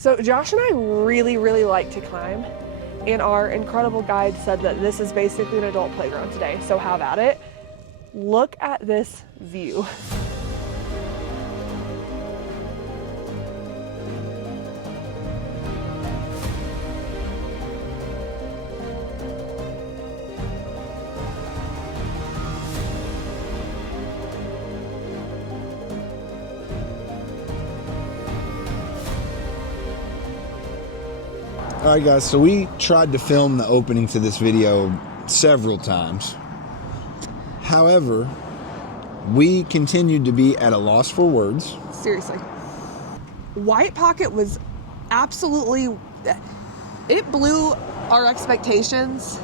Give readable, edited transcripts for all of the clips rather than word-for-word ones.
So Josh and I really like to climb, and our incredible guide said that this is basically an adult playground today, so have at it. Look at this view. Alright guys, so we tried to film the opening to this video several times. However, we continued to be at a loss for words. Seriously. White Pocket was absolutely, it blew our expectations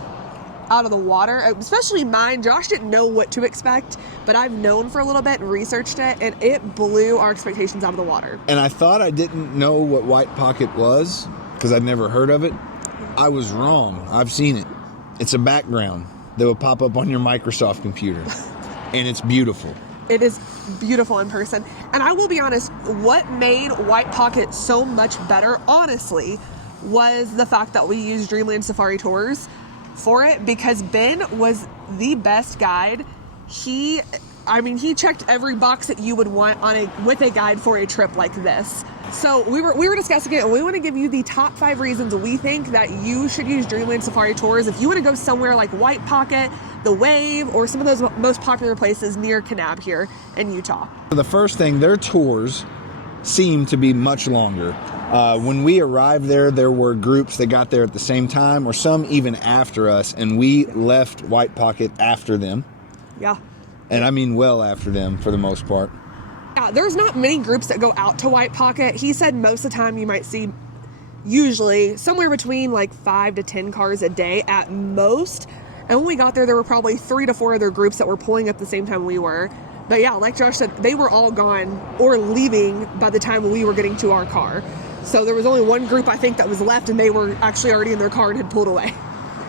out of the water, especially mine. Josh didn't know what to expect, but I've known for a little bit and researched it, and it blew our expectations out of the water. And I thought I didn't know what White Pocket was, because I'd never heard of it. I was wrong. I've seen it. It's a background that will pop up on your Microsoft computer. And it's beautiful. It is beautiful in person. And I will be honest, what made White Pocket so much better, honestly, was the fact that we used Dreamland Safari Tours for it, because Ben was the best guide. He checked every box that you would want with a guide for a trip like this. So we were discussing it, and we want to give you the top 5 reasons we think that you should use Dreamland Safari Tours if you want to go somewhere like White Pocket, the Wave, or some of those most popular places near Kanab here in Utah. The first thing, their tours seem to be much longer. When we arrived there were groups that got there at the same time, or some even after us, and we left White Pocket after them. Yeah. And I mean well after them for the most part. Yeah, there's not many groups that go out to White Pocket. He said most of the time you might see usually somewhere between like 5 to 10 cars a day at most. And when we got there were probably 3 to 4 other groups that were pulling up the same time we were. But yeah, like Josh said, they were all gone or leaving by the time we were getting to our car. So there was only one group I think that was left, and they were actually already in their car and had pulled away.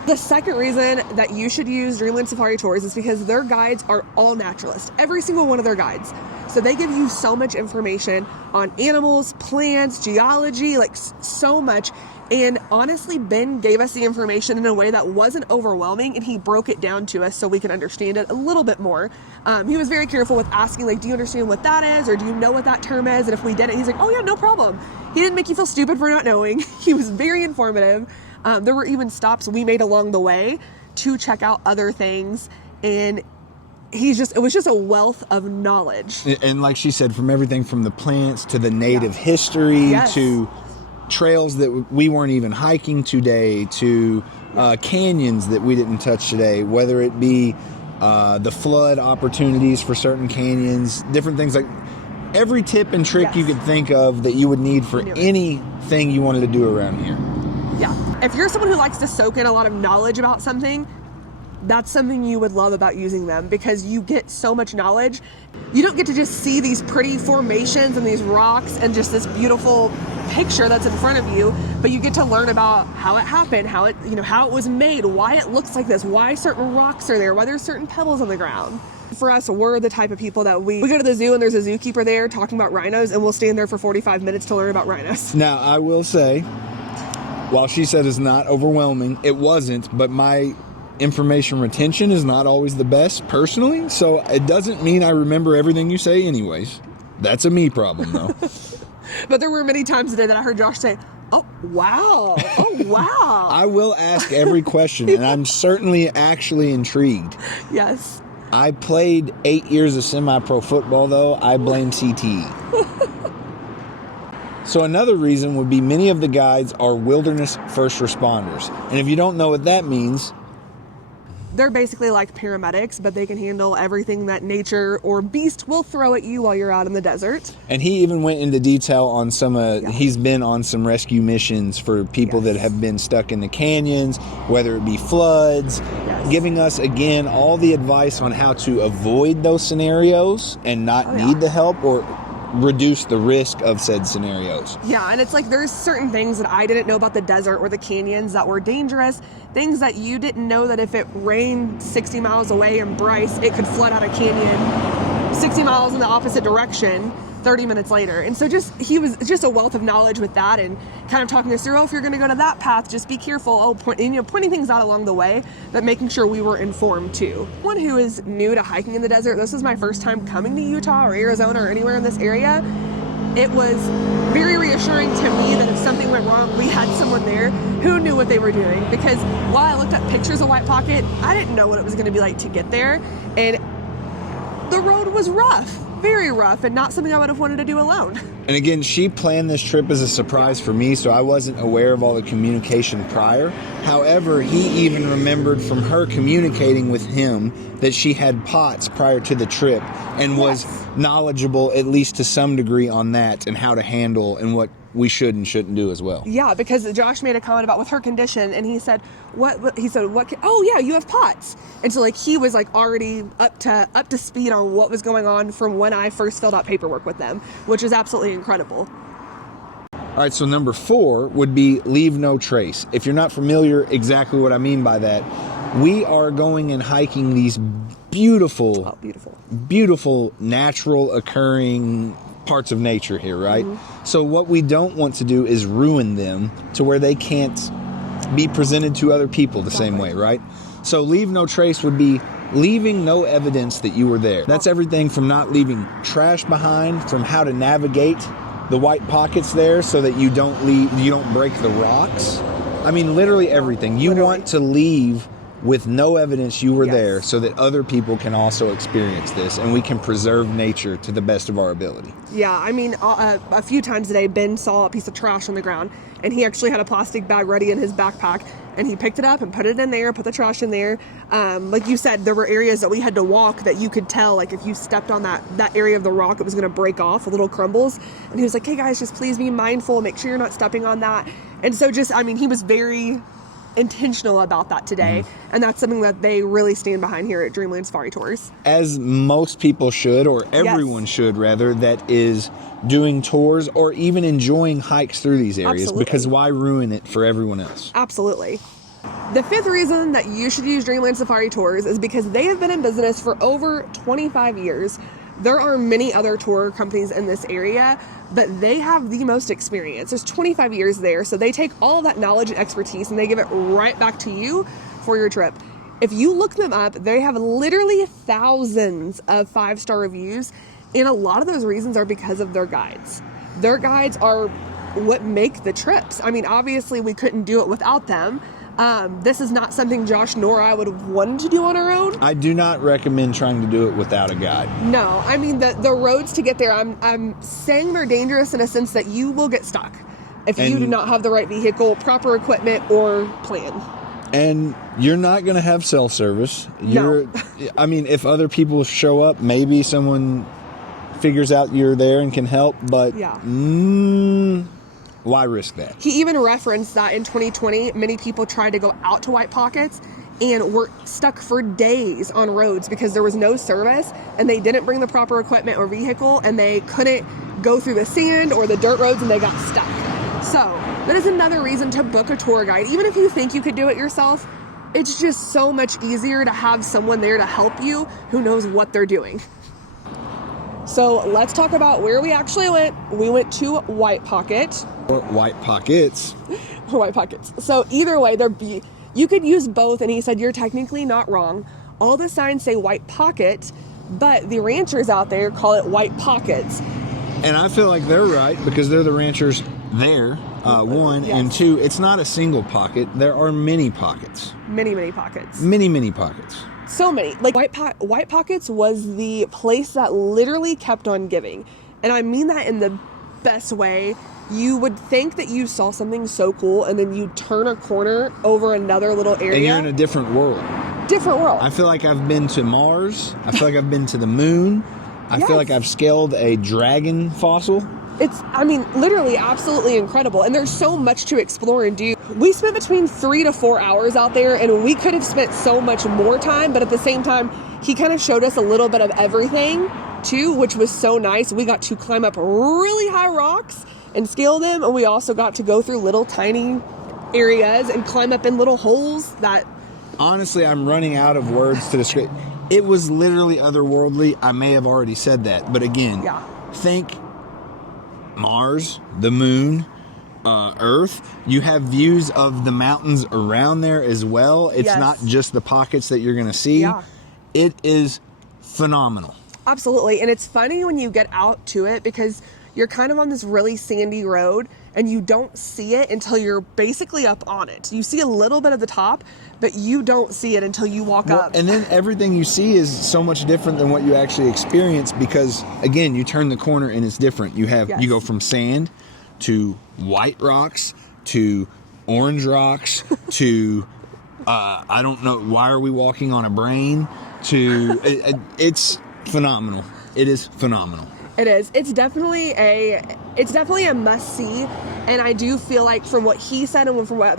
The second reason that you should use Dreamland Safari Tours is because their guides are all naturalists. Every single one of their guides. So they give you so much information on animals, plants, geology, like so much. And honestly, Ben gave us the information in a way that wasn't overwhelming, and he broke it down to us so we can understand it a little bit more. He was very careful with asking, like, do you understand what that is? Or do you know what that term is? And if we didn't, he's like, oh yeah, no problem. He didn't make you feel stupid for not knowing. He was very informative. There were even stops we made along the way to check out other things, and it was just a wealth of knowledge. And like she said, from everything from the plants to the native history to trails that we weren't even hiking today, to canyons that we didn't touch today, whether it be the flood opportunities for certain canyons, different things, like every tip and trick you could think of that you would need for anything you wanted to do around here. Yeah. If you're someone who likes to soak in a lot of knowledge about something, that's something you would love about using them, because you get so much knowledge. You don't get to just see these pretty formations and these rocks and just this beautiful picture that's in front of you, but you get to learn about how it happened, how it was made, why it looks like this, why certain rocks are there, why there's certain pebbles on the ground. For us, we're the type of people that we go to the zoo and there's a zookeeper there talking about rhinos, and we'll stand there for 45 minutes to learn about rhinos. Now, I will say, while she said it's not overwhelming, it wasn't, but my information retention is not always the best personally, so it doesn't mean I remember everything you say anyways. That's a me problem though. But there were many times today that I heard Josh say, oh wow, oh wow. I will ask every question, and I'm certainly actually intrigued. Yes. I played 8 years of semi-pro football though. I blame CTE. So another reason would be many of the guides are wilderness first responders. And if you don't know what that means, they're basically like paramedics, but they can handle everything that nature or beast will throw at you while you're out in the desert. And he even went into detail on some, he's been on some rescue missions for people that have been stuck in the canyons, whether it be floods, giving us, again, all the advice on how to avoid those scenarios and not need the help or reduce the risk of said scenarios. Yeah, and it's like there's certain things that I didn't know about the desert or the canyons that were dangerous, things that you didn't know that if it rained 60 miles away in Bryce, it could flood out a canyon 60 miles in the opposite direction. 30 minutes later. And so he was just a wealth of knowledge with that, and kind of talking us through, if you're going to go to that path, just be careful. Pointing things out along the way, but making sure we were informed too. One who is new to hiking in the desert, this was my first time coming to Utah or Arizona or anywhere in this area. It was very reassuring to me that if something went wrong, we had someone there who knew what they were doing. Because while I looked at pictures of White Pocket, I didn't know what it was going to be like to get there. And the road was rough, very rough, and not something I would have wanted to do alone. And again, she planned this trip as a surprise for me, so I wasn't aware of all the communication prior. However, he even remembered from her communicating with him that she had POTS prior to the trip and was knowledgeable, at least to some degree, on that and how to handle and what we should and shouldn't do as well. Yeah, because Josh made a comment about with her condition, and he said, oh yeah, you have POTS. And so he was already up to speed on what was going on from when I first filled out paperwork with them, which is absolutely incredible. All right, so number 4 would be leave no trace. If you're not familiar exactly what I mean by that, we are going and hiking these beautiful natural occurring parts of nature here, right? Mm-hmm. So what we don't want to do is ruin them to where they can't be presented to other people the same way, right? So leave no trace would be leaving no evidence that you were there. That's everything from not leaving trash behind, from how to navigate the white pockets there so that you don't break the rocks. I mean, literally everything. You want to leave with no evidence you were there so that other people can also experience this and we can preserve nature to the best of our ability. Yeah, I mean, a few times today, Ben saw a piece of trash on the ground, and he actually had a plastic bag ready in his backpack, and he picked it up and put it in there, put the trash in there. Like you said, there were areas that we had to walk that you could tell, if you stepped on that area of the rock, it was going to break off, little crumbles. And he was like, hey guys, just please be mindful, make sure you're not stepping on that. And so he was very intentional about that today, and that's something that they really stand behind here at Dreamland Safari Tours. As most people should, or everyone should rather, that is doing tours or even enjoying hikes through these areas. Because why ruin it for everyone else? Absolutely. The 5th reason that you should use Dreamland Safari Tours is because they have been in business for over 25 years. There are many other tour companies in this area, but they have the most experience. There's 25 years there, so they take all of that knowledge and expertise and they give it right back to you for your trip. If you look them up, they have literally thousands of 5-star reviews, and a lot of those reasons are because of their guides. Their guides are what make the trips. I mean, obviously we couldn't do it without them. This is not something Josh nor I would have wanted to do on our own. I do not recommend trying to do it without a guide. No, I mean, the roads to get there, I'm saying they're dangerous in a sense that you will get stuck if you do not have the right vehicle, proper equipment, or plan. And you're not going to have cell service. No. I mean, if other people show up, maybe someone figures out you're there and can help, but why risk that? He even referenced that in 2020, many people tried to go out to White Pockets and were stuck for days on roads because there was no service and they didn't bring the proper equipment or vehicle, and they couldn't go through the sand or the dirt roads and they got stuck. So that is another reason to book a tour guide. Even if you think you could do it yourself, it's just so much easier to have someone there to help you who knows what they're doing. So let's talk about where we actually went. We went to White Pocket. Or White Pockets. White Pockets. So either way, you could use both, and he said you're technically not wrong. All the signs say White Pocket, but the ranchers out there call it White Pockets. And I feel like they're right because they're the ranchers there, one. Yes. And two, it's not a single pocket. There are many pockets. Many pockets. Many pockets. So many. White Pockets was the place that literally kept on giving. And I mean that in the best way. You would think that you saw something so cool, and then you turn a corner over another little area. And you're in a different world. Different world. I feel like I've been to Mars. I feel like I've been to the moon. I feel like I've scaled a dragon fossil. It's, literally absolutely incredible. And there's so much to explore and do. We spent between 3 to 4 hours out there, and we could have spent so much more time, but at the same time, he kind of showed us a little bit of everything too, which was so nice. We got to climb up really high rocks and scale them, and we also got to go through little tiny areas and climb up in little holes that... Honestly, I'm running out of words to describe. It was literally otherworldly. I may have already said that, but again, think Mars, the moon, Earth. You have views of the mountains around there as well. It's not just the pockets that you're going to see. Yeah. It is phenomenal. Absolutely. And it's funny when you get out to it because you're kind of on this really sandy road and you don't see it until you're basically up on it. You see a little bit of the top, but you don't see it until you walk up. And then everything you see is so much different than what you actually experience because, again, you turn the corner and it's different. You go from sand to white rocks to orange rocks to I don't know, why are we walking on a brain to it's phenomenal. It is phenomenal. It is. It's definitely a must see, and I do feel like from what he said and from what I've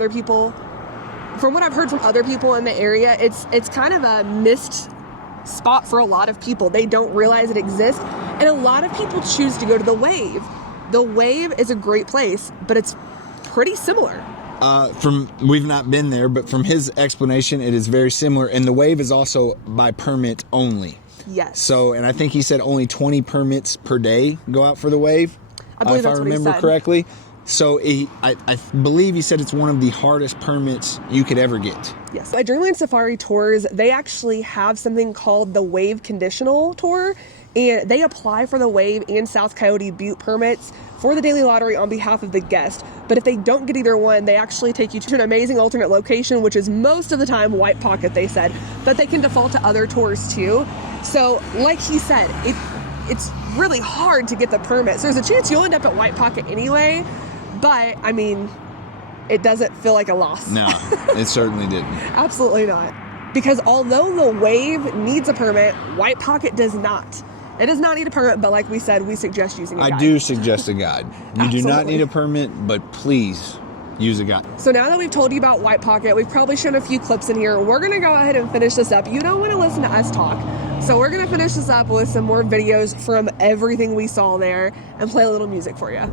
heard from other people in the area, it's kind of a missed spot for a lot of people. They don't realize it exists, and a lot of people choose to go to the Wave. The Wave is a great place, but it's pretty similar. We've not been there, but from his explanation, it is very similar, and the Wave is also by permit only. Yes. So, and I think he said only 20 permits per day go out for the Wave, I believe if that's I what he remember said. correctly. So I believe he said it's one of the hardest permits you could ever get. Yes. At Dreamland Safari Tours, they actually have something called the Wave Conditional Tour, and they apply for the Wave and South Coyote Butte permits for the daily lottery on behalf of the guest. But if they don't get either one, they actually take you to an amazing alternate location, which is most of the time White Pocket, they said. But they can default to other tours too. So, like he said, it's really hard to get the permits. There's a chance you'll end up at White Pocket anyway, but, I mean, it doesn't feel like a loss. No, it certainly didn't. Absolutely not. Because although the Wave needs a permit, White Pocket does not. It does not need a permit, but like we said, we suggest using a guide. I do suggest a guide. You do not need a permit, but please use a guide. So now that we've told you about White Pocket, we've probably shown a few clips in here. We're going to go ahead and finish this up. You don't want to listen to us talk. So we're going to finish this up with some more videos from everything we saw there and play a little music for you.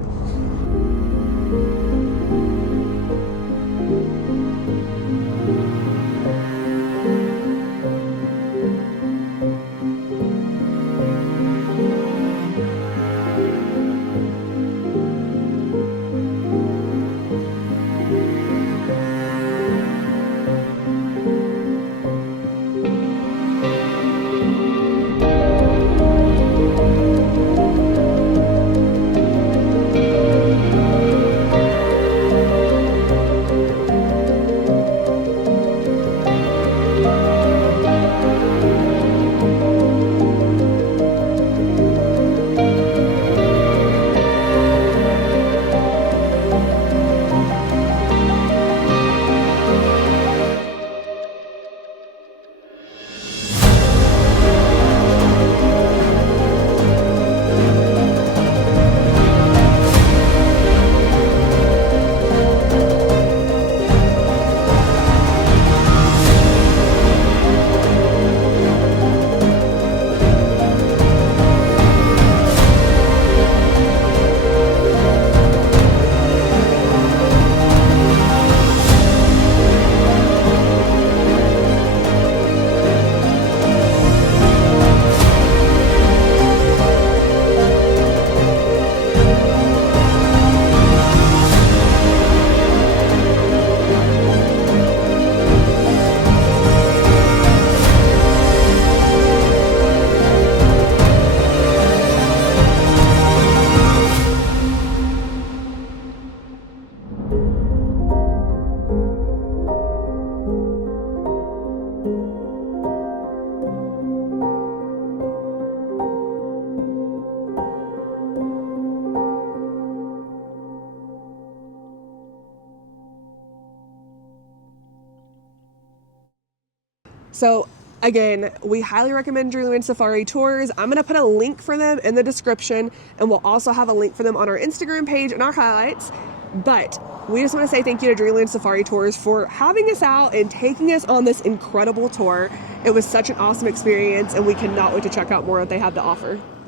So again, we highly recommend Dreamland Safari Tours. I'm going to put a link for them in the description, and we'll also have a link for them on our Instagram page and our highlights. But we just want to say thank you to Dreamland Safari Tours for having us out and taking us on this incredible tour. It was such an awesome experience, and we cannot wait to check out more what they have to offer.